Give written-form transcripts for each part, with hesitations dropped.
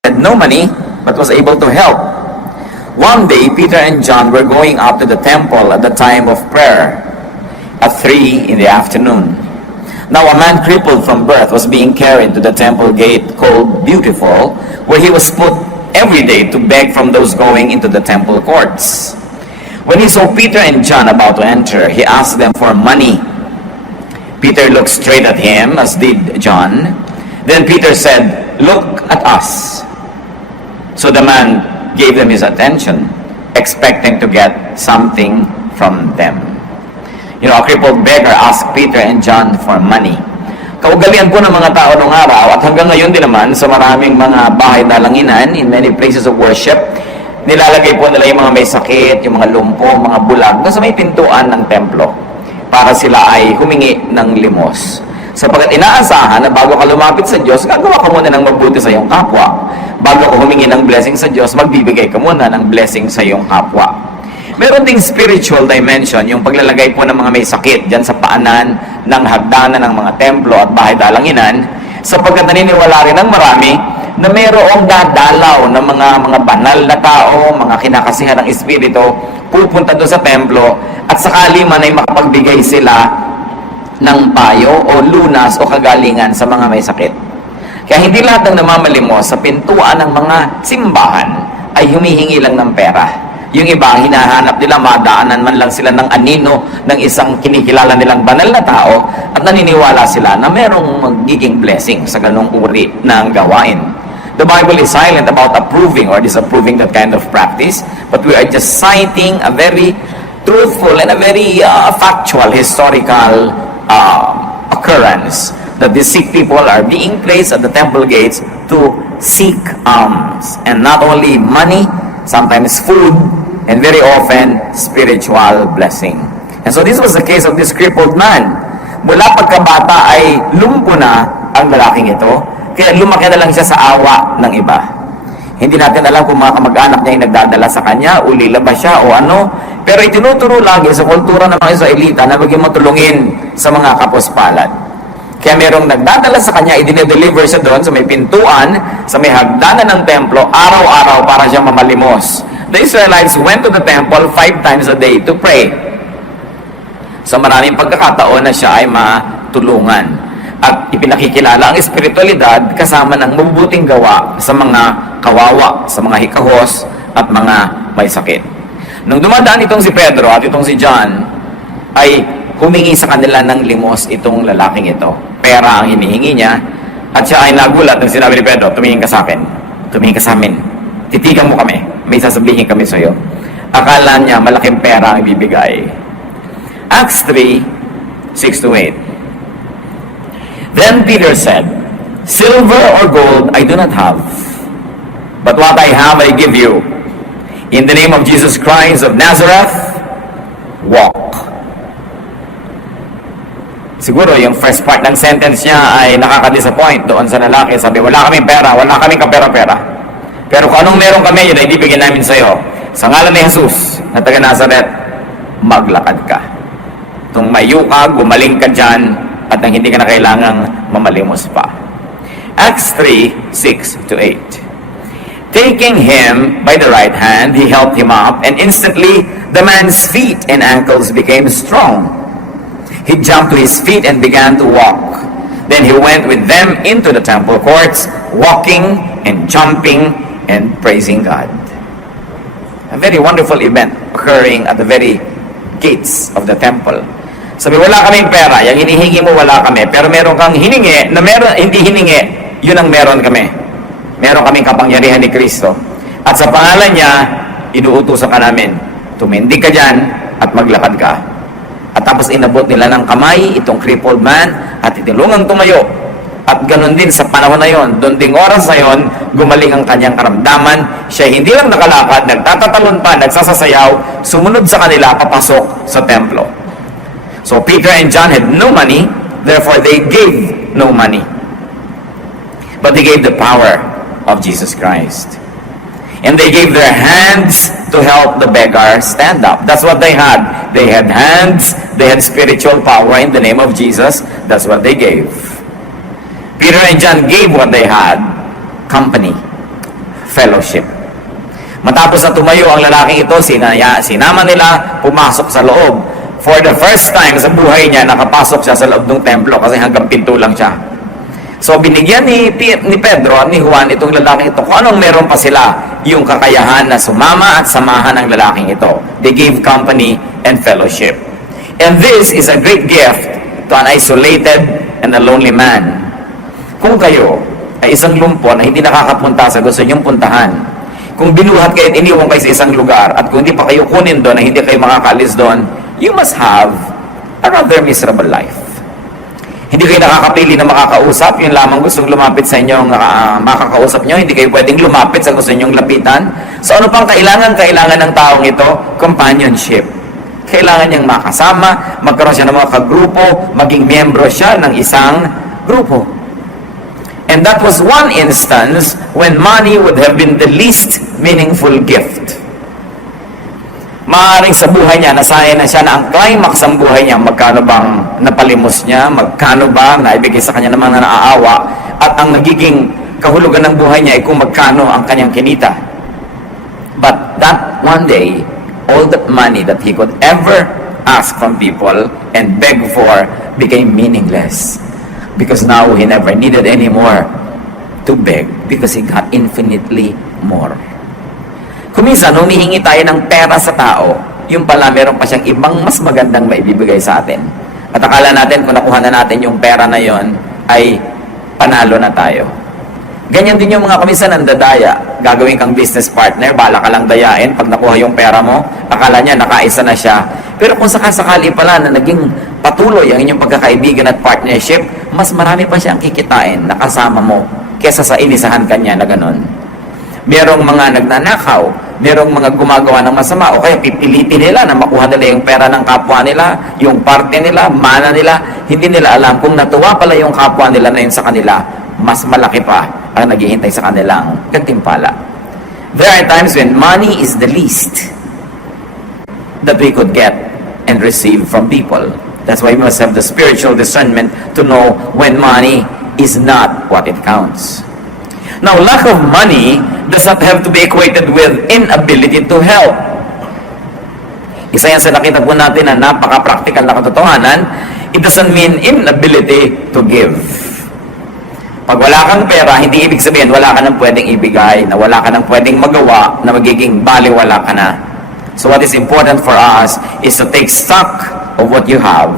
had no money but was able to help. One day, Peter and John were going up to the temple at the time of prayer at 3 in the afternoon. Now a man crippled from birth was being carried to the temple gate called Beautiful, where he was put every day to beg from those going into the temple courts. When he saw Peter and John about to enter, he asked them for money. Peter looked straight at him, as did John. Then Peter said, "Look at us." So the man gave them his attention, expecting to get something from them. A crippled beggar asked Peter and John for money. Kaugalian po ng mga tao noong araw, at hanggang ngayon din naman sa maraming mga bahay dalanginan, in many places of worship, nilalagay po nila yung mga may sakit, yung mga lumpo, mga bulag, doon sa may pintuan ng templo, para sila ay humingi ng limos. Sapagkat inaasahan na bago ka lumapit sa Diyos, gagawa ka muna ng mabuti sa iyong kapwa. Bago ka humingi ng blessing sa Diyos, magbibigay ka muna ng blessing sa iyong kapwa. Meron ding spiritual dimension, yung paglalagay po ng mga may sakit dyan sa paanan ng hagdanan ng mga templo at bahay dalanginan, sapagkat naniniwala rin ng marami na mayroong dadalaw ng mga banal na tao, mga kinakasihan ng espiritu, pupunta doon sa templo at sakali man ay makapagbigay sila ng payo o lunas o kagalingan sa mga may sakit. Kaya hindi lahat ng namamalimos sa pintuan ng mga simbahan ay humihingi lang ng pera. Yung iba, hinahanap nila, madaanan man lang sila ng anino ng isang kinikilala nilang banal na tao at naniniwala sila na merong magiging blessing sa ganong uri ng gawain. The Bible is silent about approving or disapproving that kind of practice, but we are just citing a very truthful and a very factual, historical occurrence that these sick people are being placed at the temple gates to seek alms, and not only money, sometimes food, and very often spiritual blessing. And so this was the case of this crippled man. Mula pagkabata ay lumpo na ang lalaking ito, kaya lumaki na lang siya sa awa ng iba. Hindi natin alam kung mga kamag-anak niya ay nagdadala sa kanya, ulila ba siya o ano, pero itinuturo lagi sa kultura ng mga Israelita na maging matulungin sa mga kapuspalad. Kaya merong nagdadala sa kanya, i-deliver siya doon sa may pintuan, sa may hagdanan ng templo, araw-araw para siya mamalimos. The Israelites went to the temple 5 times a day to pray. So maraming pagkakataon na siya ay matulungan. At ipinakikilala ang espiritualidad kasama ng mabubuting gawa sa mga kawawa, sa mga hikahos at mga may sakit. Nung dumadaan itong si Pedro at itong si John, ay humingi sa kanila ng limos itong lalaking ito. Pera ang hinihingi niya, at siya ay nagulat nang sinabi ni Pedro, "Tumingin ka sa akin, tumingin ka sa amin, titigan mo kami, may sasabihin kami sa iyo." Akala niya malaking pera ang ibibigay. Acts 3, 6-8. Then Peter said, "Silver or gold I do not have, but what I have I give you. In the name of Jesus Christ of Nazareth, walk." Siguro yung first part ng sentence niya ay nakaka-disappoint doon sa lalaki. Sabi, wala kaming pera, wala kaming kapera-pera. Pero kung anong meron kami, yun ay ibibigay namin sa iyo. Sa ngalan ni Jesus na taga Nazareth, maglakad ka. Tumayo ka, gumaling ka dyan, at nang hindi ka na kailangang mamalimos pa. Acts 3, 6-8. Taking him by the right hand, he helped him up, and instantly the man's feet and ankles became strong. He jumped to his feet and began to walk. Then he went with them into the temple courts, walking and jumping and praising God. A very wonderful event occurring at the very gates of the temple. Sabi, wala kaming pera, yung hinihingi mo wala kami, pero meron kang hiningi, na meron, hindi hiningi, yun ang meron kami. Meron kaming kapangyarihan ni Kristo. At sa pangalan niya, inuutusan ka namin, tumindig ka dyan at maglakad ka. At tapos inabot nila ng kamay itong crippled man at itinulungang tumayo. At ganun din sa panahon na yon, doon ding oras na yon, gumaling ang kanyang karamdaman. Siya hindi lang nakalakad, nagtatatalon pa, nagsasasayaw, sumunod sa kanila papasok sa templo. So Peter and John had no money, therefore they gave no money. But they gave the power of Jesus Christ. And they gave their hands to help the beggar stand up. That's what they had. They had hands, they had spiritual power in the name of Jesus. That's what they gave. Peter and John gave what they had, company. fellowship. Matapos na tumayo ang lalaking ito, sinama nila, pumasok sa loob. For the first time sa buhay niya, nakapasok siya sa loob ng templo kasi hanggang pinto lang siya. So binigyan ni Pedro at ni Juan itong lalaking ito kung anong meron pa sila, yung kakayahan na sumama at samahan ng lalaking ito. They gave company and fellowship. And this is a great gift to an isolated and a lonely man. Kung kayo ay isang lumpo na hindi nakakapunta sa gusto niyong puntahan, kung binuhat kayo at iniwan kayo sa isang lugar at kung hindi pa kayo kunin doon na hindi kayo makakalis doon, you must have a rather miserable life. Hindi kayo nakakapili na makakausap, yun lamang gustong lumapit sa inyong makakausap nyo, hindi kayo pwedeng lumapit sa gusto nyong lapitan. So ano pang kailangan? Kailangan ng taong ito, companionship. Kailangan niyang makasama, magkaroon siya ng mga kagrupo, maging miyembro siya ng isang grupo. And that was one instance when money would have been the least meaningful gift. Maaaring sa buhay niya, nasaya na siya na ang climax ng buhay niya, magkano bang napalimos niya, magkano ba naibigay sa kanya ng mga naaawa, at ang nagiging kahulugan ng buhay niya ay kung magkano ang kanyang kinita. But that one day, all that money that he could ever ask from people and beg for became meaningless. Because now he never needed any more to beg because he got infinitely more. Kuminsan, humihingi tayo ng pera sa tao, yung pala meron pa siyang ibang mas magandang maibibigay sa atin. At akala natin kung nakuha na natin yung pera na yon ay panalo na tayo. Ganyan din yung mga kuminsan ang dadaya. Gagawin kang business partner, bala ka lang dayain. Pag nakuha yung pera mo, akala niya nakaisa na siya. Pero kung sakasakali pala na naging patuloy ang inyong pagkakaibigan at partnership, mas marami pa siyang kikitain na kasama mo kesa sa inisahan kanya na ganon. Merong mga nagnanakaw, merong mga gumagawa ng masama, o kaya pipilitin nila na makuha nila yung pera ng kapwa nila, yung parte nila, mana nila, hindi nila alam kung natuwa pala yung kapwa nila na yun sa kanila, mas malaki pa ang naghihintay sa kanilang gantimpala. There are times when money is the least that we could get and receive from people. That's why we must have the spiritual discernment to know when money is not what it counts. Now, lack of money does not have to be equated with inability to help. Isa yan sa nakita po natin na napaka-practical na katotohanan. It doesn't mean inability to give. Pag wala kang pera, hindi ibig sabihin wala ka nang pwedeng ibigay, na wala ka nang pwedeng magawa, na magiging baliwala ka na. So what is important for us is to take stock of what you have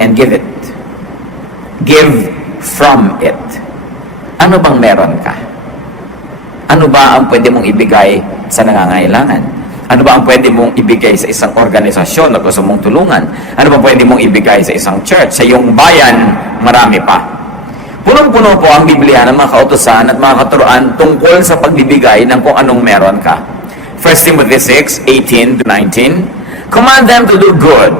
and give it. Give from it. Ano bang meron ka? Ano ba ang pwede mong ibigay sa nangangailangan? Ano ba ang pwede mong ibigay sa isang organisasyon na gusto mong tulungan? Ano ba pwede mong ibigay sa isang church? Sa iyong bayan, marami pa. Punong-puno po ang Biblia ng mga kautusan at mga katuruan tungkol sa pagbibigay ng kung anong meron ka. 1 Timothy 6:18-19, command them to do good,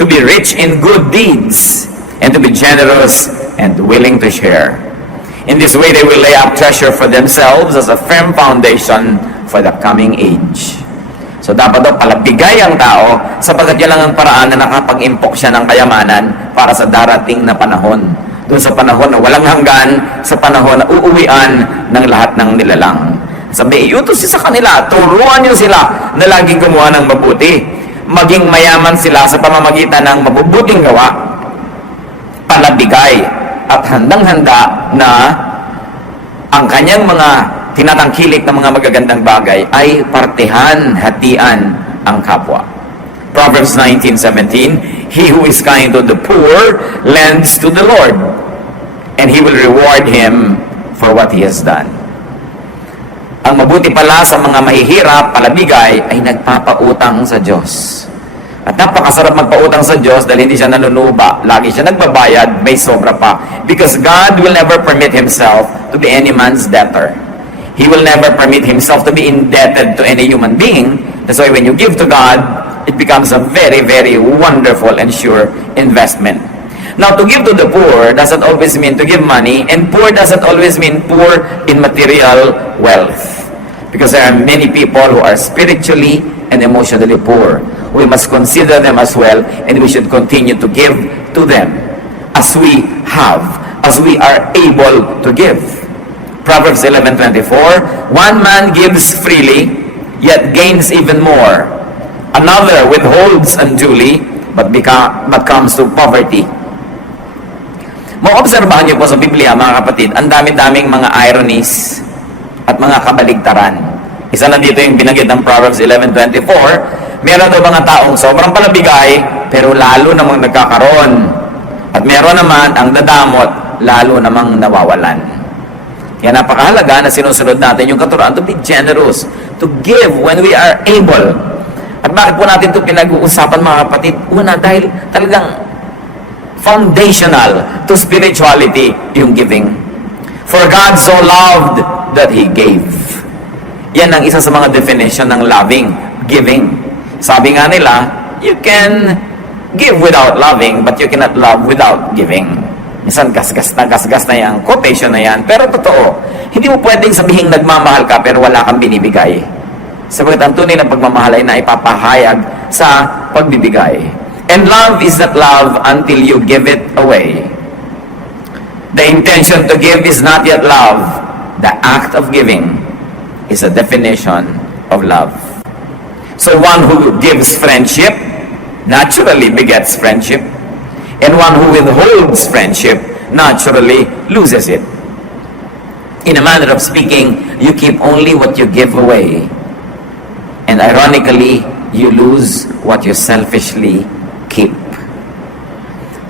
to be rich in good deeds, and to be generous and willing to share. In this way, they will lay up treasure for themselves as a firm foundation for the coming age. So, dapat daw palabigay ang tao sapagkat yan lang ang paraan na nakapag-impok siya ng kayamanan para sa darating na panahon. Doon sa panahon na walang hanggan, sa panahon na uuwian ng lahat ng nilalang. Sabi, iutos sa kanila, turuan niyo sila na laging gumawa ng mabuti. Maging mayaman sila sa pamamagitan ng mabubuting gawa. Palabigay. At handang-handa na ang kanyang mga tinatangkilik na mga magagandang bagay ay partihan, hatian ang kapwa. Proverbs 19:17, he who is kind to the poor lends to the Lord, and He will reward him for what he has done. Ang mabuti pala sa mga mahihirap, palabigay, ay nagpapautang sa Diyos. At napakasarap magpautang sa Diyos dahil hindi siya nanunuba. Lagi siya nagbabayad, may sobra pa. Because God will never permit Himself to be any man's debtor. He will never permit Himself to be indebted to any human being. That's why when you give to God, it becomes a very, very wonderful and sure investment. Now, to give to the poor doesn't always mean to give money, and poor doesn't always mean poor in material wealth. Because there are many people who are spiritually and emotionally poor. We must consider them as well, and we should continue to give to them as we have, as we are able to give. Proverbs 11:24, one man gives freely, yet gains even more. Another withholds unduly, but comes to poverty. Maobserbahan niyo po sa Biblia, mga kapatid, ang dami-daming mga ironies at mga kabaligtaran. Isa na dito yung binanggit ng Proverbs 11:24, meron daw mga taong sobrang palabigay, pero lalo namang nagkakaroon. At meron naman ang dadamot, lalo namang nawawalan. Kaya napakahalaga na sinusunod natin yung katuruan to be generous, to give when we are able. At bakit po natin ito pinag-uusapan, mga kapatid? Una, dahil talagang foundational to spirituality yung giving. For God so loved that He gave. Yan ang isa sa mga definition ng loving, giving. Sabi nga nila, you can give without loving, but you cannot love without giving. Minsan gasgas na yan, quotation na yan. Pero totoo, hindi mo pwedeng sabihin nagmamahal ka pero wala kang binibigay. Sabagat ang tunay na pagmamahal ay naipapahayag sa pagbibigay. And love is not love until you give it away. The intention to give is not yet love. The act of giving is a definition of love. So one who gives friendship naturally begets friendship. And one who withholds friendship naturally loses it. In a manner of speaking, you keep only what you give away. And ironically, you lose what you selfishly keep.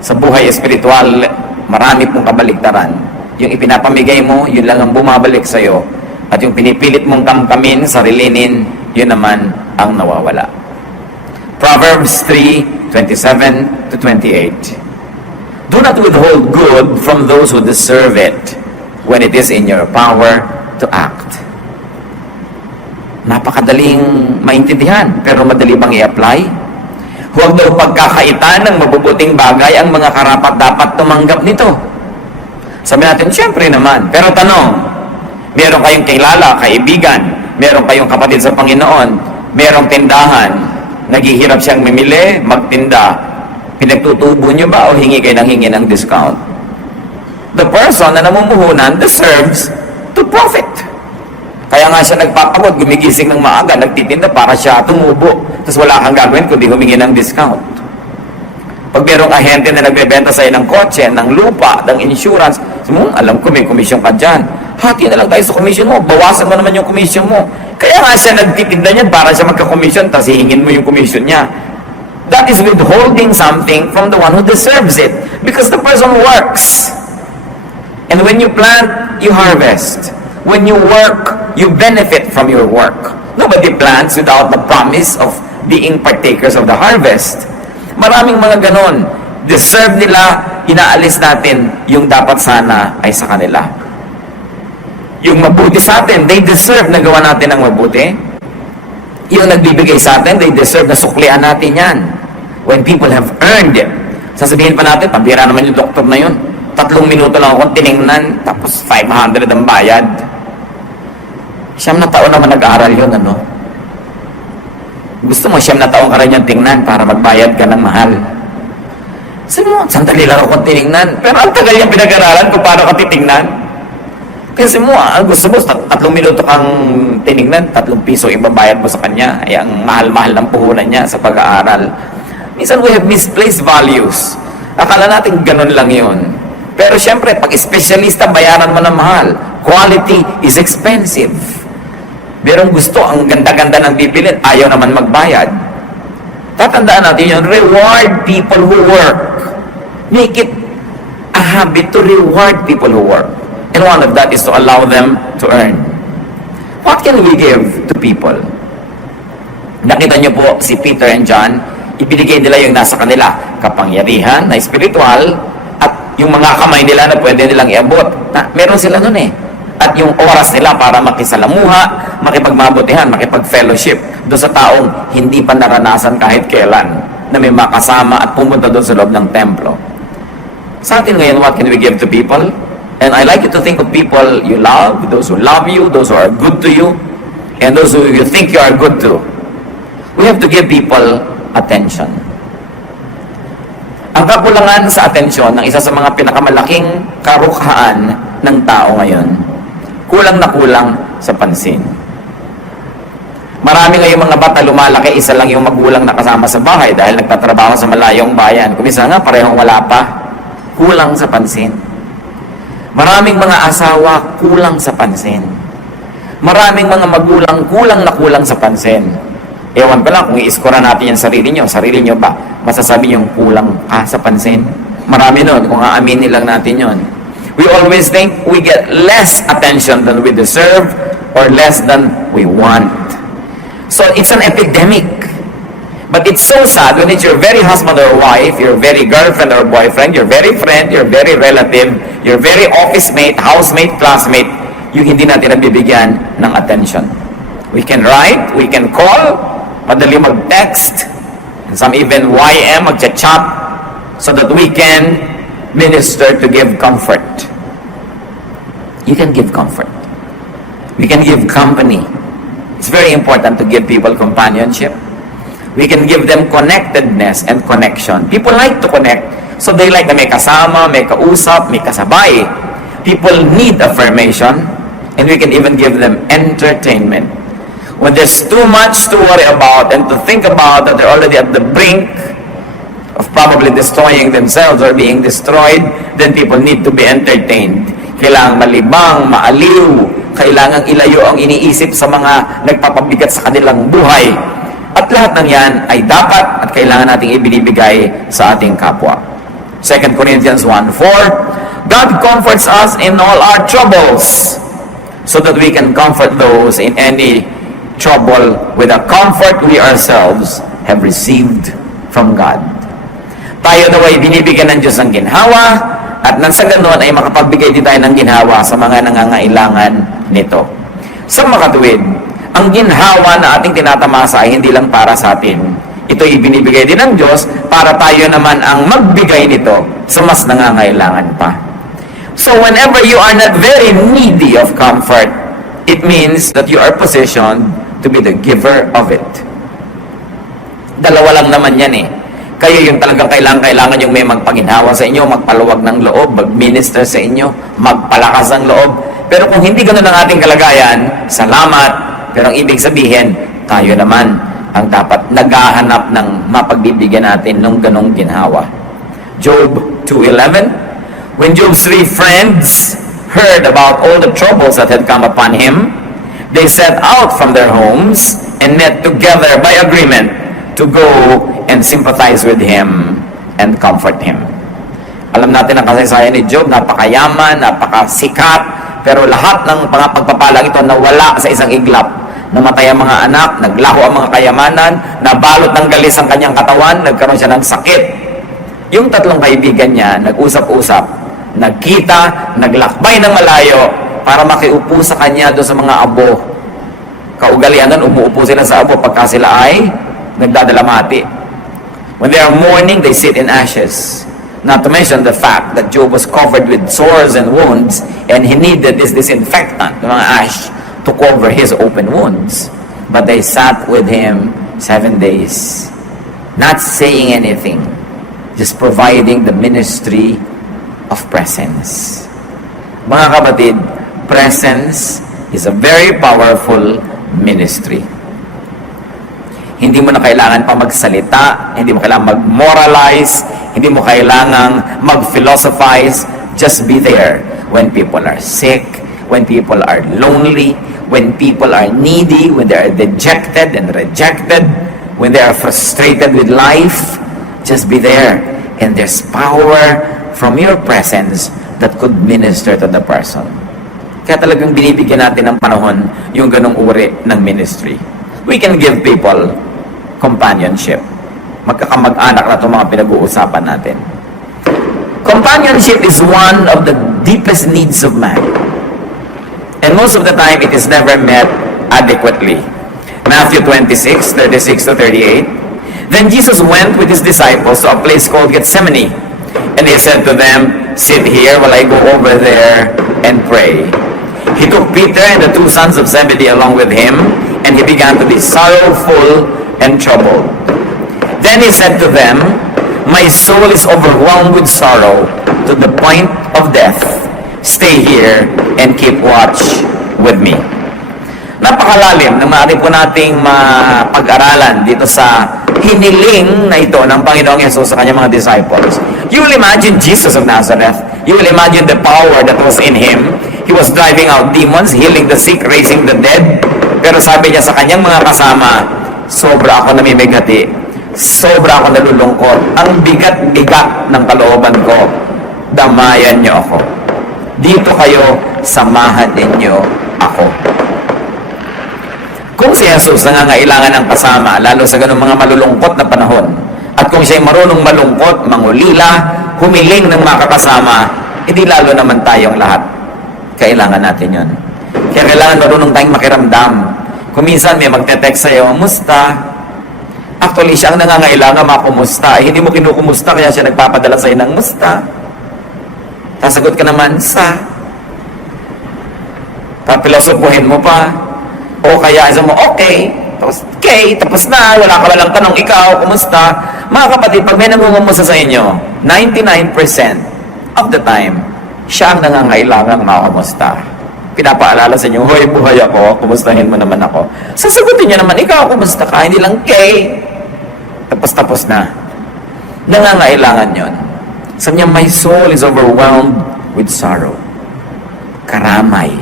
Sa buhay espiritual, marami pong kabaligtaran. Yung ipinapamigay mo, yun lang ang bumabalik sa'yo. At yung pinipilit mong kamkamin, sarilinin, yun naman ang nawawala. Proverbs 3:27-28. Do not withhold good from those who deserve it when it is in your power to act. Napakadaling maintindihan, pero madali bang i-apply? Huwag daw pagkakaitan ng mabubuting bagay ang mga karapat-dapat tumanggap nito. Sabi natin, syempre naman. Pero tanong, meron kayong kilala, kaibigan, meron kayong kapatid sa Panginoon, merong tindahan, naghihirap siyang mimili, magtinda, pinagtutubo nyo ba o hingi kayo ng discount? The person na namumuhunan deserves to profit. Kaya nga siya nagpapagod, gumigising ng maaga, nagtitinda para siya tumubo. Tapos wala kang gagawin kundi humingi ng discount. Pag merong ahente na nagbebenta sa'yo ng kotse, ng lupa, ng insurance, alam ko may komisyon ka dyan. Hati na lang tayo sa komisyon mo, bawasan mo naman yung komisyon mo. Kaya nga siya nagtitinda niyan para siya magka-komisyon, tapos hihingin mo yung komisyon niya. That is withholding something from the one who deserves it. Because the person works. And when you plant, you harvest. When you work, you benefit from your work. Nobody plants without the promise of being partakers of the harvest. Maraming mga ganon. Deserve nila, inaalis natin yung dapat sana ay sa kanila. Yung mabuti sa atin, they deserve na gawa natin ang mabuti. Yung nagbibigay sa atin, they deserve na suklian natin yan. When people have earned it. Sasabihin pa natin, pambira naman yung doktor na yun. 3 minuto lang akong tiningnan, tapos 500 ang bayad. 9 na taon naman nag-aaral yun, ano? Gusto mo 9 na taon ka rin yung tingnan para magbayad ka ng mahal. Sabi mo, sandali lang akong tiningnan. Pero ang tagal yung pinag-aralan kung paano ka titingnan. Kasi mo, gusto mo, 3 minuto kang tinignan, 3 piso ibabayad mo sa kanya. Ay, ang mahal-mahal ng puhunan niya sa pag-aaral. Minsan we have misplaced values. Akala natin ganun lang yun. Pero syempre, pag espesyalista, bayaran mo ng mahal. Quality is expensive. Merong gusto, ang ganda-ganda ng bibilin, ayaw naman magbayad. Tatandaan natin yun, reward people who work. Make it a habit to reward people who work. And one of that is to allow them to earn. What can we give to people? Nakita niyo po si Peter and John, ibinigay nila yung nasa kanila, kapangyarihan na spiritual, at yung mga kamay nila na pwede nilang iabot. Meron sila nun eh. At yung oras nila para makisalamuha, makipagmabutihan, makipag-fellowship doon sa taong hindi pa naranasan kahit kailan na may makasama at pumunta doon sa loob ng templo. Sa atin ngayon, what can we give to people? And I like you to think of people you love, those who love you, those who are good to you, and those who you think you are good to. We have to give people attention. Ang kakulangan sa atensyon ng isa sa mga pinakamalaking karukhaan ng tao ngayon, kulang na kulang sa pansin. Marami ngayong mga bata lumalaki, isa lang yung magulang na kasama sa bahay dahil nagtatrabaho sa malayong bayan. Kumisa nga, parehong wala pa. Kulang sa pansin. Maraming mga asawa, kulang sa pansin. Maraming mga magulang, kulang sa pansin. Ewan ko lang, kung i-score natin yung sarili nyo ba, masasabi yung kulang ka sa pansin? Marami nun, kung aaminin lang natin yon. We always think we get less attention than we deserve or less than we want. So it's an epidemic. But it's so sad when it's your very husband or wife, your very girlfriend or boyfriend, your very friend, your very relative, your very office mate, housemate, classmate, yung hindi natin nabibigyan ng attention. We can write, we can call, madali mag-text, and some even YM, mag-chat, so that we can minister to give comfort. You can give comfort. We can give company. It's very important to give people companionship. We can give them connectedness and connection. People like to connect, so they like na may kasama, may kausap, may kasabay. People need affirmation, and we can even give them entertainment. When there's too much to worry about and to think about, that they're already at the brink of probably destroying themselves or being destroyed, then people need to be entertained. Kailangang malibang, maaliw, kailangang ilayo ang iniisip sa mga nagpapabigat sa kanilang buhay. At lahat ng yan ay dapat at kailangan nating ibinibigay sa ating kapwa. 2 Corinthians 1:4, God comforts us in all our troubles, so that we can comfort those in any trouble with the comfort we ourselves have received from God. Tayo daw ay binibigyan ng Diyos ng ginhawa, at nang sa ganoon ay makapagbigay din tayo ng ginhawa sa mga nangangailangan nito. Sa makatuwid, ang ginhawa na ating tinatamasa ay hindi lang para sa atin. Ito ibinibigay din ng Diyos para tayo naman ang magbigay nito sa mas nangangailangan pa. So whenever you are not very needy of comfort, it means that you are positioned to be the giver of it. Dalawa lang naman yan eh. Kayo yung talagang kailangan yung may magpaginhawa sa inyo, magpaluwag ng loob, mag-minister sa inyo, magpalakas ng loob. Pero kung hindi ganun ang ating kalagayan, salamat. Pero ang ibig sabihin, tayo naman ang dapat naghahanap ng mapagbibigyan natin ng ganong ginhawa. Job 2:11, when Job's 3 friends heard about all the troubles that had come upon him, they set out from their homes and met together by agreement to go and sympathize with him and comfort him. Alam natin ang kasaysayan ni Job, napakayaman, napakasikat, pero lahat ng mga pagpapalang ito nawala sa isang iglap. Namatay ang mga anak, naglaho ang mga kayamanan, nabalot ng galis ang kanyang katawan, nagkaroon siya ng sakit. Yung tatlong kaibigan niya, nag-usap-usap, nagkita, naglakbay ng malayo para makiupo sa kanya doon sa mga abo. Kaugalian nun, umuupo sila sa abo pagka sila ay nagdadalamati. When they are mourning, they sit in ashes. Not to mention the fact that Job was covered with sores and wounds, and he needed this disinfectant, the mga ash, to cover his open wounds. But they sat with him 7 days, not saying anything, just providing the ministry of presence. Mga kapatid, presence is a very powerful ministry. Hindi mo na kailangan pa magsalita, hindi mo kailangan mag-moralize, hindi mo kailangan mag-philosophize. Just be there when people are sick, when people are lonely, when people are needy, when they are dejected and rejected, when they are frustrated with life. Just be there. And there's power from your presence that could minister to the person. Kaya talagang binibigyan natin ng panahon yung ganong uri ng ministry. We can give people companionship. Magkakamag-anak na itong mga pinag-uusapan natin. Companionship is one of the deepest needs of man. And most of the time, it is never met adequately. Matthew 26:36-38. Then Jesus went with his disciples to a place called Gethsemane. And he said to them, "Sit here while I go over there and pray." He took Peter and the 2 sons of Zebedee along with him, and he began to be sorrowful and troubled. Then he said to them, "My soul is overwhelmed with sorrow to the point of death. Stay here and keep watch with me. Napakalalim na maaari po nating mapag-aralan dito sa hiniling na ito ng Panginoong Yesus sa kanyang mga disciples. You will imagine Jesus of Nazareth. You will imagine the power that was in Him. He was driving out demons, healing the sick, raising the dead. Pero sabi niya sa kanyang mga kasama, sobra ako namimigati. Sobra ako nalulungkot. Ang bigat-bigat ng kalooban ko. Damayan niyo ako. Dito kayo, samahan ninyo ako. Kung si Jesus nangangailangan ng kasama, lalo sa ganung mga malulungkot na panahon, at kung siya'y marunong malungkot, mangulila, humiling ng makakasama, hindi lalo naman tayong lahat. Kailangan natin yon. Kaya kailangan marunong tayong makiramdam. Kung minsan may magte-text sa'yo, musta? Actually, siya ang nangangailangan makumusta. Hindi mo kinukumusta, kaya siya nagpapadala sa'yo ng musta. Sasagot ka naman, sa. Papilosopuhin mo pa. O kaya, isa mo, okay. Tapos na. Wala ka walang tanong, ikaw, kumusta? Mga kapatid, pag may nangungumusta sa inyo, 99% of the time, siya ang nangangailangang makumusta. Pinapaalala sa inyo, hoy, buhay ako, kumustahin mo naman ako. Sasagutin niya naman, ikaw, kumusta ka? Hindi lang, tapos na. Nangangailangan yon. Sabi niya, my soul is overwhelmed with sorrow. Karamay.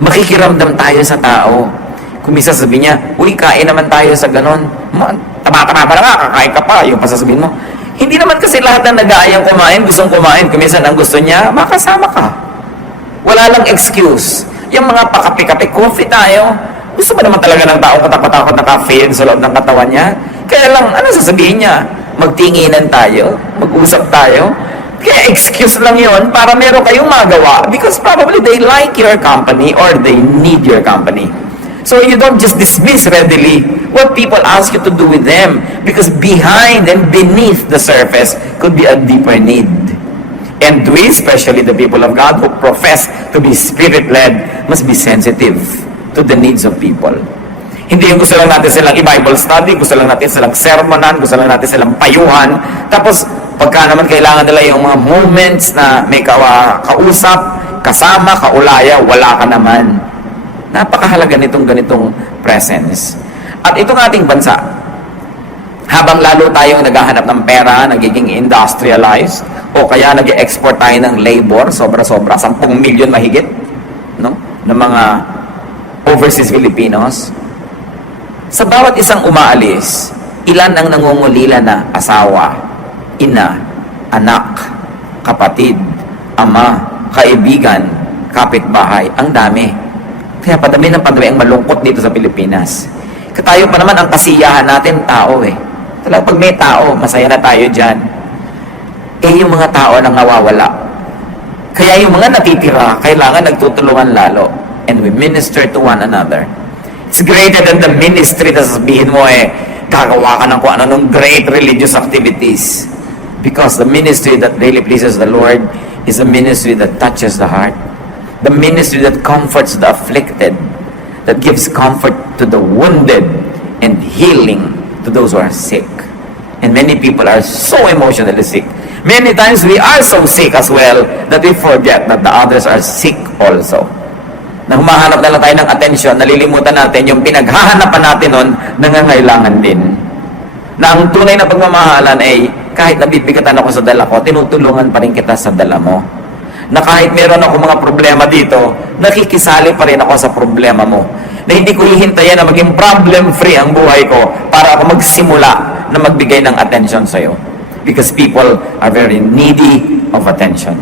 Makikiramdam tayo sa tao. Kung misa sabihin niya, uy, kain naman tayo sa ganon. Tama pa na nga, kakain ka pa. Yung pasasabihin mo. Hindi naman kasi lahat ng nag-aayang kumain, gustong kumain. Kung minsan ang gusto niya, makasama ka. Wala lang excuse. Yung mga pakapi-kapi, coffee tayo. Gusto ba naman talaga ng taong katakot-takot na caffeine sa loob ng katawan niya? Kaya lang, ano sasabihin niya? Magtinginan tayo? Mag-usap tayo? Kaya excuse lang yon para meron kayong magawa because probably they like your company or they need your company. So you don't just dismiss readily what people ask you to do with them because behind and beneath the surface could be a deeper need. And we, especially the people of God who profess to be Spirit-led, must be sensitive to the needs of people. Hindi yung gusto lang natin silang i-Bible study, gusto lang natin silang sermonan, gusto lang natin silang payuhan. Tapos, pagka naman kailangan nila yung mga moments na may kausap, kasama, kaulaya, wala ka naman. Napakahalaga nitong ganitong presence. At itong ating bansa, habang lalo tayong naghahanap ng pera, nagiging industrialized, o kaya nag-export tayo ng labor, sobra-sobra, 10 million mahigit, no? Ng mga overseas Filipinos. Sa bawat isang umaalis, ilan ang nangungulila na asawa, ina, anak, kapatid, ama, kaibigan, kapitbahay. Ang dami. Kaya padami ang malungkot dito sa Pilipinas. Tayo pa naman ang kasiyahan natin, tao eh. Talagang pag may tao, masaya na tayo dyan. Eh yung mga tao nang nawawala. Kaya yung mga natitira, kailangan nagtutulungan lalo. And we minister to one another. It's greater than the ministry na sasabihin mo gagawa ka ng kung ano ng great religious activities. Because the ministry that really pleases the Lord is a ministry that touches the heart. The ministry that comforts the afflicted, that gives comfort to the wounded and healing to those who are sick. And many people are so emotionally sick. Many times we are so sick as well that we forget that the others are sick also. Na humahanap na lang tayo ng atensyon, nalilimutan natin yung pinaghahanapan natin nun, nangangailangan din. Na ang tunay na pagmamahalan ay kahit nabibigatan ako sa dala ko, tinutulungan pa rin kita sa dala mo. Na kahit meron ako mga problema dito, nakikisali pa rin ako sa problema mo. Na hindi ko hihintayin na maging problem-free ang buhay ko para ako magsimula na magbigay ng attention sa'yo. Because people are very needy of attention.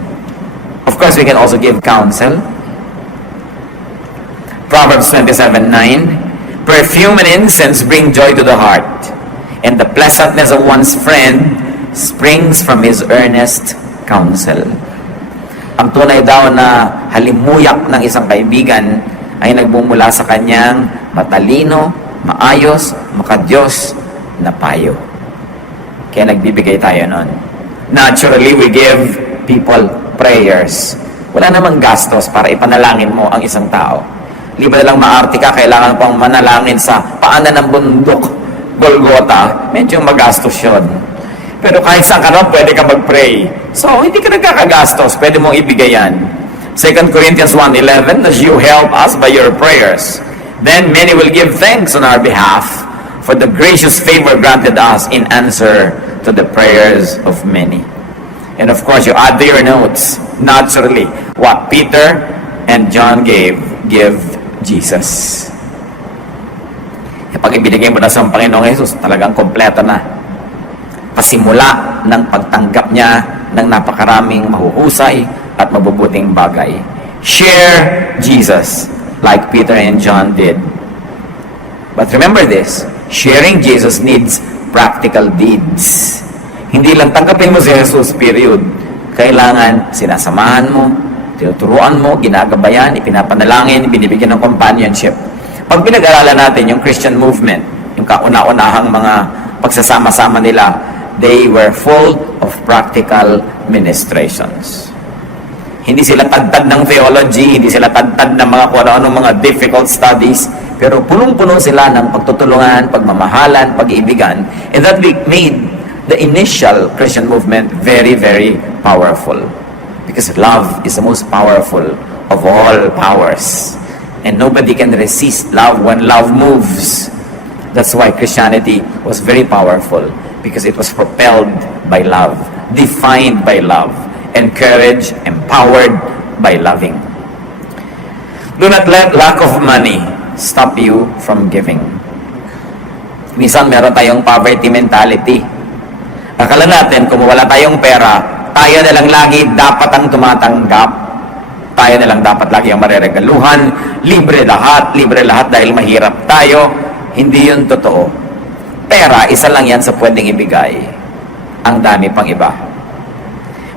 Of course, we can also give counsel. Proverbs 27:9, perfume and incense bring joy to the heart, and the pleasantness of one's friend springs from his earnest counsel. Ang tunay daw na halimuyak ng isang kaibigan ay nagmumula sa kanyang matalino, maayos, makadiyos na payo. Kaya nagbibigay tayo nun. Naturally, we give people prayers. Wala namang gastos para ipanalangin mo ang isang tao. Liba na lang maarte ka, kailangan pang manalangin sa paanan ng bundok, Golgota, medyo magastos yun. Pero kahit saan ka naman, pwede ka mag-pray. So, hindi ka nagkakagastos, pwede mong ibigay yan. 2 Corinthians 1:11, as you help us by your prayers, then many will give thanks on our behalf for the gracious favor granted us in answer to the prayers of many. And of course, you add to your notes, naturally, what Peter and John give Jesus. Pag ibinigay mo na sa Panginoong Jesus, talagang kompleto na. Pasimula ng pagtanggap niya ng napakaraming mahuhusay at mabubuting bagay. Share Jesus like Peter and John did. But remember this, sharing Jesus needs practical deeds. Hindi lang tanggapin mo si Jesus, period. Kailangan sinasamahan mo, tinuturuan mo, ginagabayan, ipinapanalangin, binibigyan ng companionship. Pag pinag-aralan natin yung Christian movement, yung kauna-unahang mga pagsasama-sama nila, they were full of practical ministrations. Hindi sila tadtad ng theology, hindi sila tadtad ng mga kung ano mga difficult studies, pero punong-puno sila ng pagtutulungan, pagmamahalan, pag-iibigan, and that made the initial Christian movement very, very powerful. Because love is the most powerful of all powers. And nobody can resist love when love moves. That's why Christianity was very powerful, because it was propelled by love, defined by love, encouraged, empowered by loving. Do not let lack of money stop you from giving. Minsan meron tayong poverty mentality. Akala natin kung wala tayong pera, tayo na lang lagi dapat ang tumatanggap. Tayo na lang dapat lagi ang mareregaluhan. Libre lahat dahil mahirap tayo. Hindi yun totoo. Pera, isa lang yan sa pwedeng ibigay. Ang dami pang iba.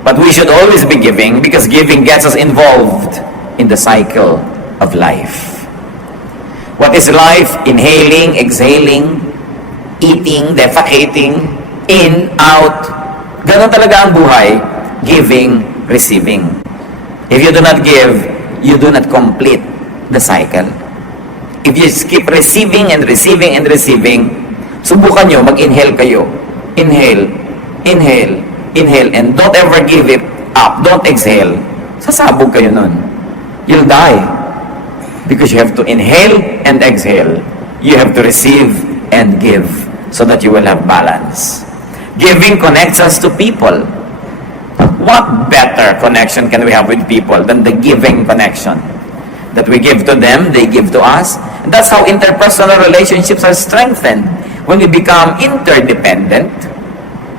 But we should always be giving, because giving gets us involved in the cycle of life. What is life? Inhaling, exhaling, eating, defecating, in, out. Ganon talaga ang buhay. Giving, receiving. If you do not give, you do not complete the cycle. If you keep receiving and receiving and receiving, subukan nyo, mag-inhale kayo. Inhale, inhale, inhale, and don't ever give it up. Don't exhale. Sasabog kayo nun. You'll die. Because you have to inhale and exhale. You have to receive and give so that you will have balance. Giving connects us to people. What better connection can we have with people than the giving connection? That we give to them, they give to us. And that's how interpersonal relationships are strengthened. When we become interdependent,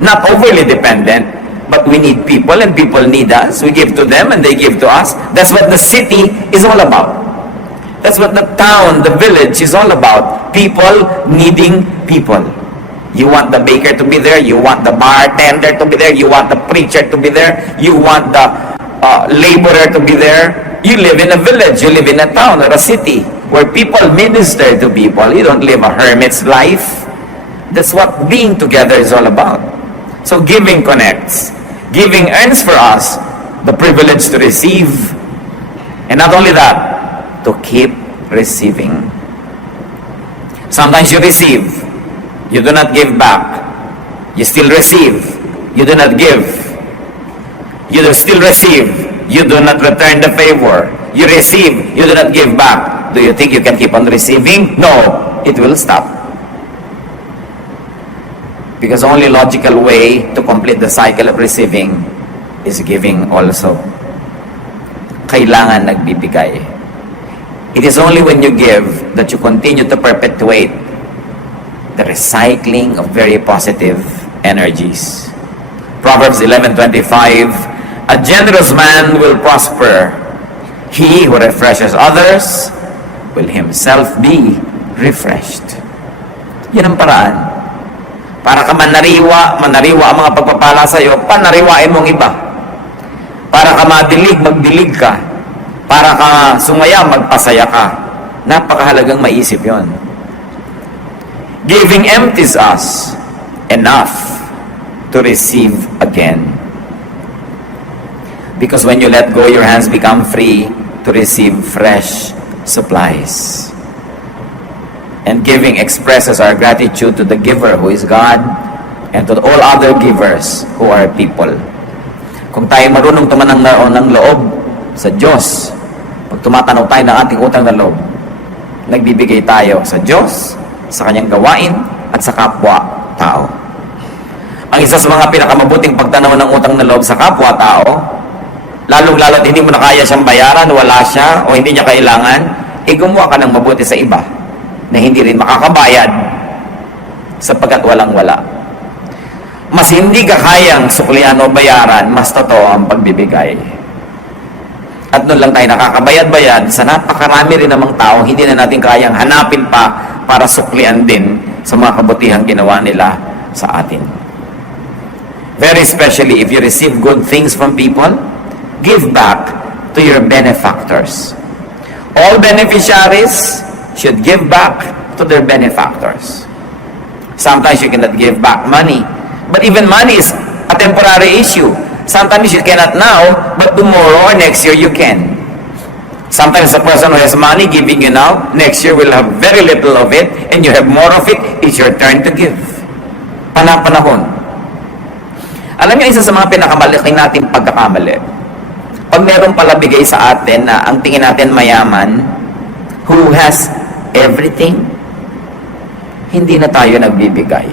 not overly dependent, but we need people and people need us. We give to them and they give to us. That's what the city is all about. That's what the town, the village is all about. People needing people. You want the baker to be there, you want the bartender to be there, you want the preacher to be there, you want the laborer to be there. You live in a village, you live in a town or a city where people minister to people. You don't live a hermit's life. That's what being together is all about. So giving connects. Giving earns for us the privilege to receive. And not only that, to keep receiving. Sometimes you receive. You do not give back. You still receive. You do not give. You do still receive. You do not return the favor. You receive. You do not give back. Do you think you can keep on receiving? No. It will stop. Because only logical way to complete the cycle of receiving is giving also. Kailangan nagbibigay. It is only when you give that you continue to perpetuate the recycling of very positive energies. Proverbs 11:25, a generous man will prosper. He who refreshes others will himself be refreshed. Yan ang paraan. Para ka manariwa ang mga pagpapala sa iyo, panariwain mong iba. Para ka madilig, magdilig ka. Para ka sumaya, magpasaya ka. Napakahalagang maisip yon. Giving empties us enough to receive again. Because when you let go, your hands become free to receive fresh supplies. And giving expresses our gratitude to the giver, who is God, and to all other givers who are people. Kung tayo marunong tumanang ng loob, sa Diyos. Pag tumatanaw tayo ng ating utang na loob, nagbibigay tayo sa Diyos, sa kanyang gawain, at sa kapwa-tao. Ang isa sa mga pinakamabuting pagtanaw ng utang na loob sa kapwa-tao, lalong-lalo at hindi mo na kaya siyang bayaran, wala siya, o hindi niya kailangan, gumawa ka ng mabuti sa iba na hindi rin makakabayad sapagkat walang-wala. Mas hindi ka kayang suklian o bayaran, mas totoo ang pagbibigay. At noon lang tayo nakakabayad-bayad sa napakarami rin namang tao, hindi na natin kayang hanapin pa para suklian din sa mga kabutihang ginawa nila sa atin. Very especially if you receive good things from people, give back to your benefactors. All beneficiaries should give back to their benefactors. Sometimes you cannot give back money, but even money is a temporary issue. Sometimes you cannot now, but tomorrow or next year you can. Sometimes the person who has money giving you now, next year will have very little of it, and you have more of it, it's your turn to give. Panahon. Alam niyo, isa sa mga pinakamalaki nating pagkakamali, pag meron pala bigay sa atin na ang tingin natin mayaman, who has everything, hindi na tayo nagbibigay.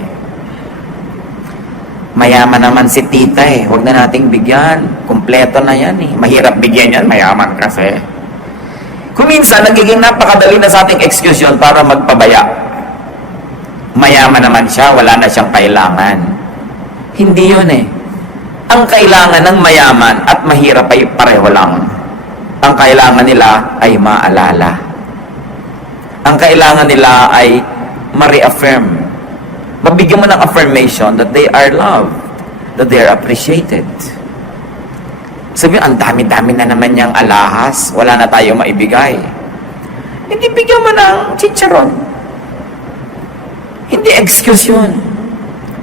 Mayaman naman si tita huwag na nating bigyan. Kompleto na yan Mahirap bigyan yan, mayaman kasi. Kung minsan, nagiging napakadali na sa ating excuse yun para magpabaya. Mayaman naman siya, wala na siyang kailangan. Hindi yun Ang kailangan ng mayaman at mahirap ay pareho lang. Ang kailangan nila ay maalala. Ang kailangan nila ay ma-reaffirm. Mabigyan mo ng affirmation that they are loved, that they are appreciated. Sabi, ang dami-dami na naman niyang alahas, wala na tayo maibigay. Hindi bigyan mo ng chicharon. Hindi excuse yun.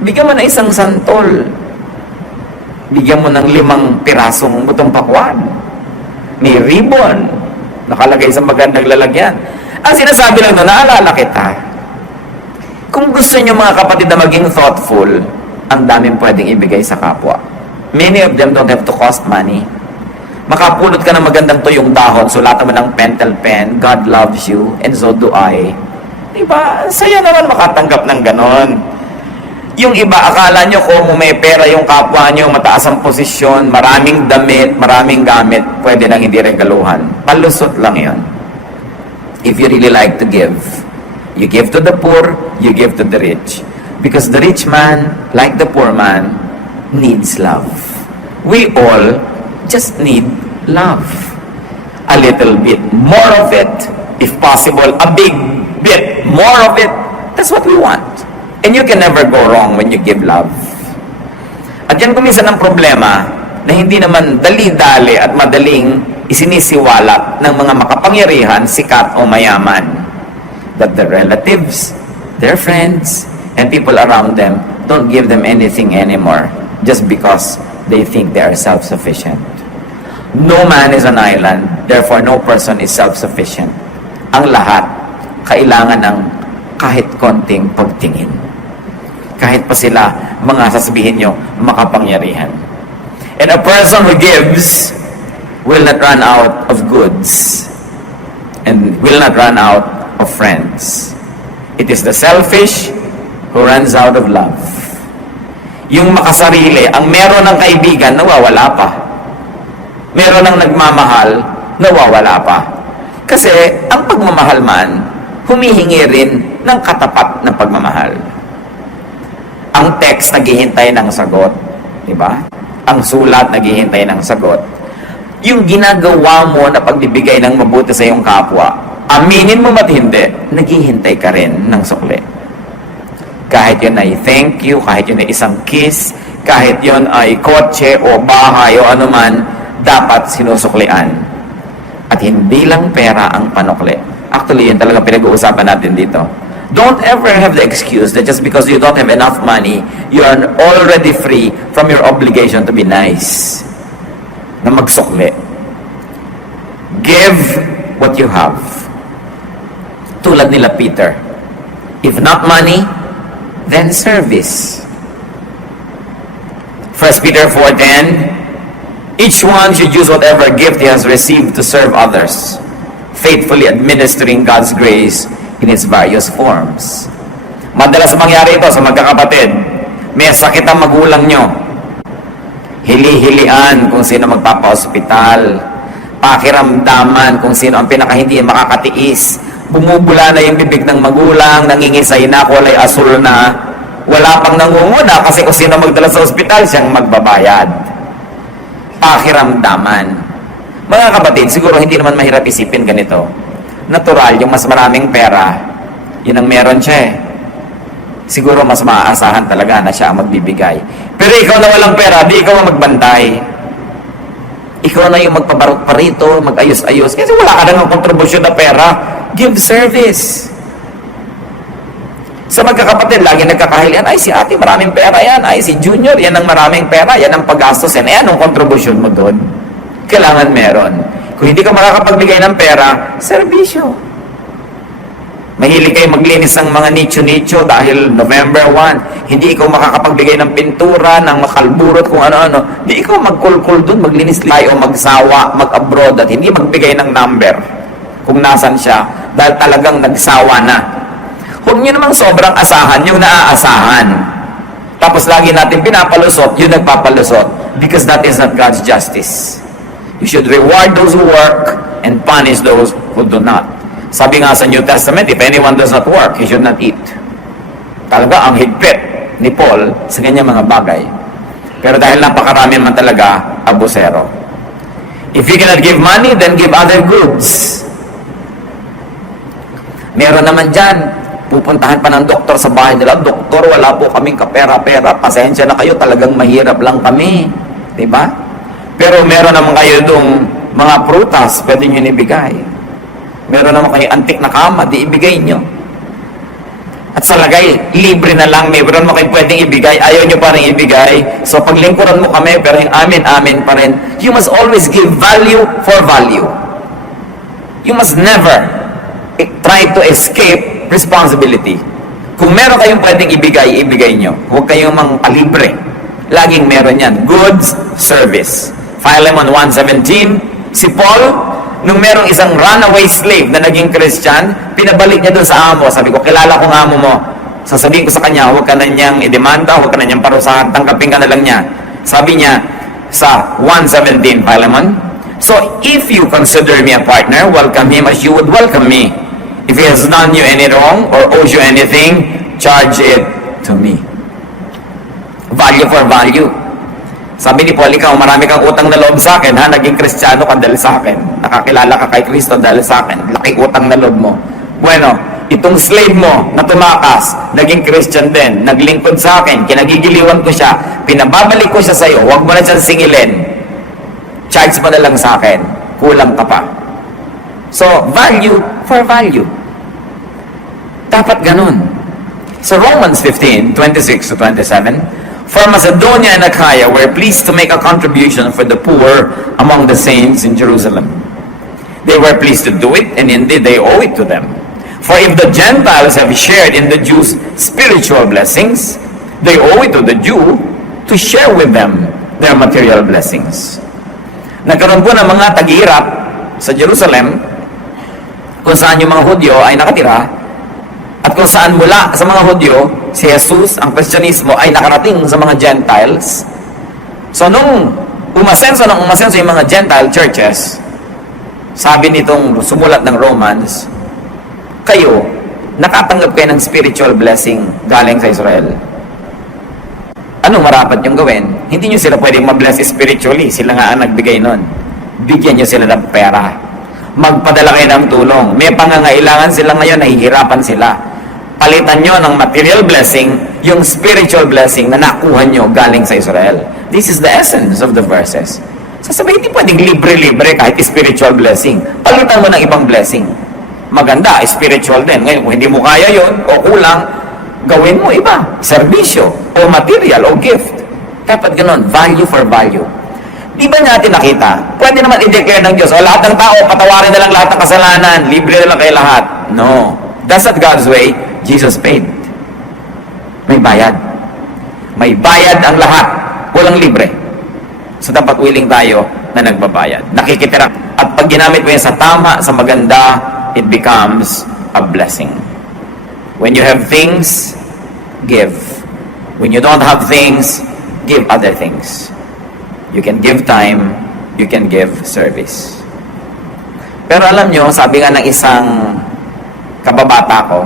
Bigyan mo na isang santol. Bigyan mo ng 5 pirasong butong pakwan. May ribbon. Nakalagay sa magandang lalagyan. Ang sinasabi lang doon, naalala kita. Kung gusto niyo mga kapatid na maging thoughtful, ang daming pwedeng ibigay sa kapwa. Many of them don't have to cost money. Makapulot ka ng magandang tuyong dahon, sulatan mo ng pentel pen, God loves you, and so do I. Diba? Saya naman makatanggap ng ganon. Yung iba, akala nyo kung may pera yung kapwa nyo, mataas ang posisyon, maraming damit, maraming gamit, pwede nang hindi regaluhan. Palusot lang yon. If you really like to give, you give to the poor, you give to the rich. Because the rich man, like the poor man, needs love. We all just need love. A little bit more of it, if possible, a big bit more of it. That's what we want. And you can never go wrong when you give love. At yan kuminsan ang problema na hindi naman dali-dali at madaling isinisiwalat ng mga makapangyarihan, sikat o mayaman. That their relatives, their friends, and people around them don't give them anything anymore just because they think they are self-sufficient. No man is an island, therefore no person is self-sufficient. Ang lahat, kailangan ng kahit konting pagtingin. Kahit pa sila, mga sasabihin nyo, makapangyarihan. And a person who gives will not run out of goods and will not run out of friends. It is the selfish who runs out of love. Yung makasarili, ang meron ng kaibigan, nawawala pa. Meron ng nagmamahal, nawawala pa. Kasi ang pagmamahal man, humihingi rin ng katapat na pagmamahal. Ang text naghihintay ng sagot, di ba? Ang sulat naghihintay ng sagot. Yung ginagawa mo na pagbibigay ng mabuti sa iyong kapwa, aminin mo mat hindi, naghihintay ka rin ng sukli. Kahit yun ay thank you, kahit yun ay isang kiss, kahit yun ay kotse o bahay o anuman, dapat sinusuklian. At hindi lang pera ang panukli. Actually, yun talaga pinag-uusapan natin dito. Don't ever have the excuse that just because you don't have enough money, you are already free from your obligation to be nice. Na magsukli. Give what you have. Tulad nila Peter. If not money, then service. 1 Peter 4:10, Each one should use whatever gift he has received to serve others, faithfully administering God's grace in its various forms. Madalas mangyari ito sa magkakapatid. May sakit ang magulang nyo. Hili-hilian kung sino magpapa-hospital. Pakiramdaman kung sino ang pinaka hindi makakatiis. Bumubula na yung bibig ng magulang, nangingisay na, kulay asul na. Wala pang nangunguna kasi kung sino magdala sa ospital, siyang magbabayad. Pakiramdaman. Mga kapatid, siguro hindi naman mahirap isipin ganito. Natural, yung mas maraming pera, yun ang meron siya eh. Siguro mas maaasahan talaga na siya ang magbibigay. Pero ikaw na walang pera, di ikaw ang magbantay. Ikaw na yung magpabarot pa rito, mag-ayos-ayos. Kasi wala ka nang kontribusyon na pera. Give service. Sa magkakapatid, lagi nagkakahilian, ay si ate maraming pera yan, ay si junior, yan ang maraming pera, yan ang paggastos yan. Eh, anong kontribusyon mo doon? Kailangan meron. Kung hindi ka makakapagbigay ng pera, serbisyo. Mahilig kayo maglinis ng mga nicho-nicho dahil November 1, hindi ikaw makakapagbigay ng pintura, ng makalburot, kung ano-ano. Hindi ikaw magkulkul doon, maglinis tayo, magsawa, mag-abroad, at hindi magbigay ng number kung nasan siya, dahil talagang nagsawa na. Huwag nyo namang sobrang asahan, yung naaasahan. Tapos lagi natin pinapalusot, yung nagpapalusot, because that is not God's justice. You should reward those who work and punish those who do not. Sabi nga sa New Testament, if anyone does not work, he should not eat. Talaga ang higpit ni Paul sa kanyang mga bagay. Pero dahil napakarami man talaga, abusero. If you cannot give money, then give other goods. Meron naman dyan, pupuntahan pa ng doktor sa bahay nila, doktor, wala po kaming kapera-pera, pasensya na kayo, talagang mahirap lang kami. Diba? Pero meron naman kayo dong mga prutas, pwede nyo nibigay. Meron naman kayo antik na kama, di ibigay nyo. At sa lagay, libre na lang, meron mo kayo pwedeng ibigay, ayaw nyo pa rin ibigay. So paglingkuran mo kami, pero yung amin pa rin. You must always give value for value. You must never try to escape responsibility. Kung meron kayong pwedeng ibigay, ibigay nyo. Huwag kayong mang palibre. Laging meron yan. Goods, service. Philemon 1:17, si Paul, nung merong isang runaway slave na naging Christian, pinabalik niya doon sa amo. Sabi ko, kilala ko ng amo mo. Sasabihin ko sa kanya, huwag ka na niyang idemanda, huwag ka na niyang parusahan, tanggapin ka na lang niya. Sabi niya sa 1:17, Philemon, so if you consider me a partner, welcome him as you would welcome me. If he has done you any wrong or owes you anything, charge it to me. Value for value. Sabi ni Paul, ikaw, marami kang utang na loob sa akin, ha? Naging Kristiyano ka dahil sa akin. Nakakilala ka kay Kristo dahil sa akin. Laki utang na loob mo. Bueno, itong slave mo na tumakas, naging Christian din, naglingkod sa akin, kinagigiliwan ko siya, pinababalik ko siya sa iyo, huwag mo na siyang singilin. Charge mo na lang sa akin. Kulang ka pa. So, value for value. Dapat ganun. Sa Romans 15:26-27, for Macedonia and Achaia were pleased to make a contribution for the poor among the saints in Jerusalem. They were pleased to do it, and indeed they owe it to them. For if the Gentiles have shared in the Jews' spiritual blessings, they owe it to the Jew to share with them their material blessings. Nagkaroon po ng mga tag-hirap sa Jerusalem, kung saan yung mga Hudyo ay nakatira, at kung saan mula sa mga Hudyo, si Jesus, ang Kristyanismo, ay nakarating sa mga Gentiles. So, nung umasenso yung mga Gentile churches, sabi nitong sumulat ng Romans, kayo, nakatanggap kayo ng spiritual blessing galing sa Israel. Anong marapat yung gawin? Hindi nyo sila pwedeng ma-bless spiritually. Sila nga ang nagbigay nun. Bigyan nyo sila ng pera. Magpadala kayo ng tulong. May pangangailangan sila ngayon, nahihirapan sila. Palitan nyo ng material blessing, yung spiritual blessing na nakuha nyo galing sa Israel. This is the essence of the verses. Sasabihin, hindi pwedeng libre-libre kahit spiritual blessing. Palitan mo ng ibang blessing. Maganda, spiritual din. Ngayon, kung hindi mo kaya yon o kulang, gawin mo iba. Serbisyo, o material, o gift. Dapat ganun, value for value. Di ba natin nakita? Pwede naman i-declare ng Diyos, o lahat ng tao, patawarin na lang lahat ng kasalanan, libre na lang kayo lahat. No. That's not God's way. Jesus paid. May bayad. May bayad ang lahat. Walang libre. So dapat willing tayo na nagbabayad. Nakikitira. At pag ginamit mo yan sa tama, sa maganda, it becomes a blessing. When you have things, give. When you don't have things, give other things. You can give time, you can give service. Pero alam nyo, sabi nga ng isang kababata ko,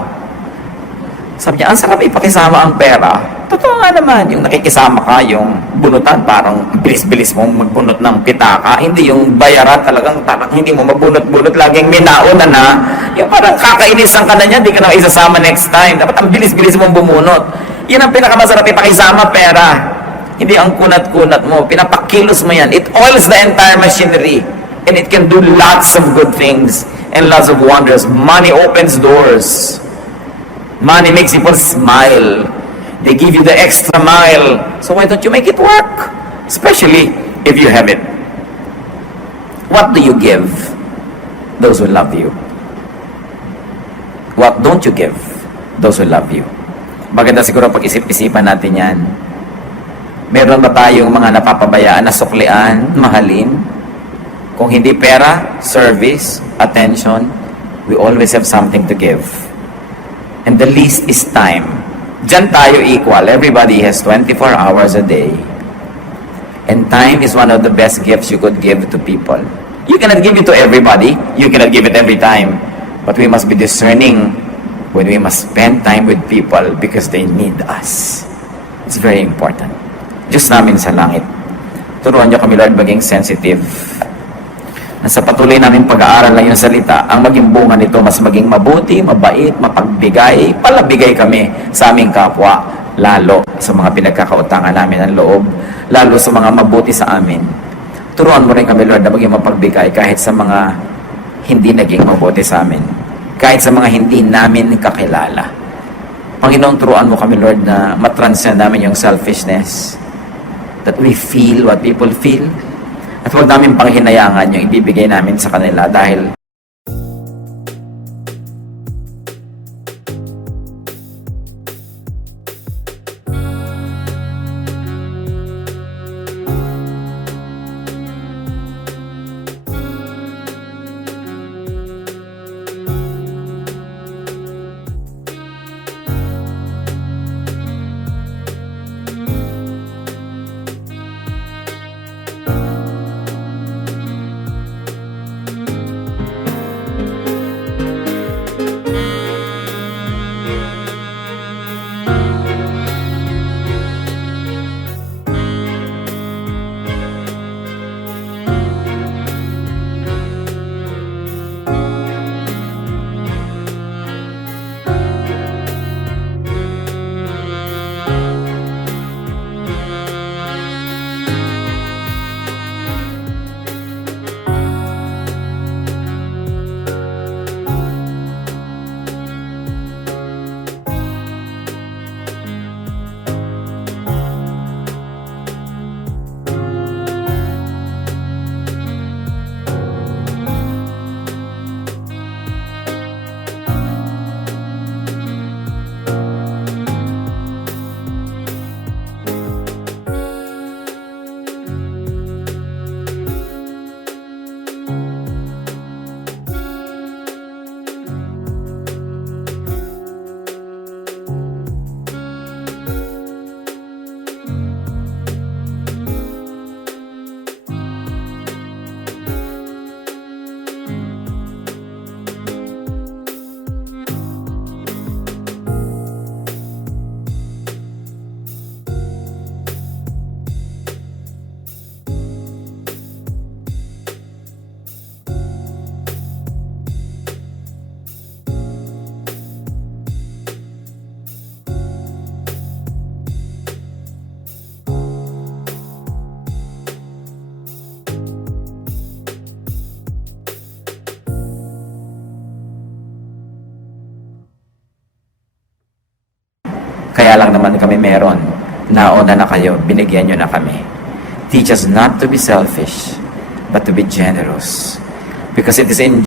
sabi niya, ang sarap ipakisama ang pera. Totoo nga naman, yung nakikisama ka, yung bunutan, parang bilis-bilis mong magbunot ng pitaka. Hindi yung bayaran talagang hindi mo mabunot-bunot, laging minauna na. Yung parang kakainisan ka na niya, di ka na isasama next time. Dapat ang bilis-bilis mong bumunot. Yan ang pinakamasarap ipakisama, pera. Hindi ang kunat-kunat mo. Pinapakilos mo yan. It oils the entire machinery. And it can do lots of good things and lots of wonders. Money opens doors. Money makes people smile. They give you the extra mile. So why don't you make it work? Especially if you have it. What do you give those who love you? What don't you give those who love you? Maganda siguro pag-isip-isipan natin yan. Meron ba tayong mga napapabayaan na suklian, mahalin? Kung hindi pera, service, attention, we always have something to give. And the least is time. Diyan tayo equal. Everybody has 24 hours a day. And time is one of the best gifts you could give to people. You cannot give it to everybody. You cannot give it every time. But we must be discerning when we must spend time with people because they need us. It's very important. Diyos namin sa langit, turuan niyo kami, Lord, maging sensitive. Na sa patuloy namin pag-aaral ng iyong salita, ang maging bunga nito mas maging mabuti, mabait, mapagbigay, palabigay kami sa aming kapwa, lalo sa mga pinagkakautangan namin ng loob, lalo sa mga mabuti sa amin. Turuan mo rin kami, Lord, na maging mapagbigay kahit sa mga hindi naging mabuti sa amin, kahit sa mga hindi namin kakilala. Panginoon, turuan mo kami, Lord, na matranscend namin yung selfishness, that we feel what people feel, at huwag namin panghinayangan yung ibibigay namin sa kanila dahil kaya lang naman kami meron. Nauna na kayo, binigyan nyo na kami. Teach us not to be selfish, but to be generous. Because it is in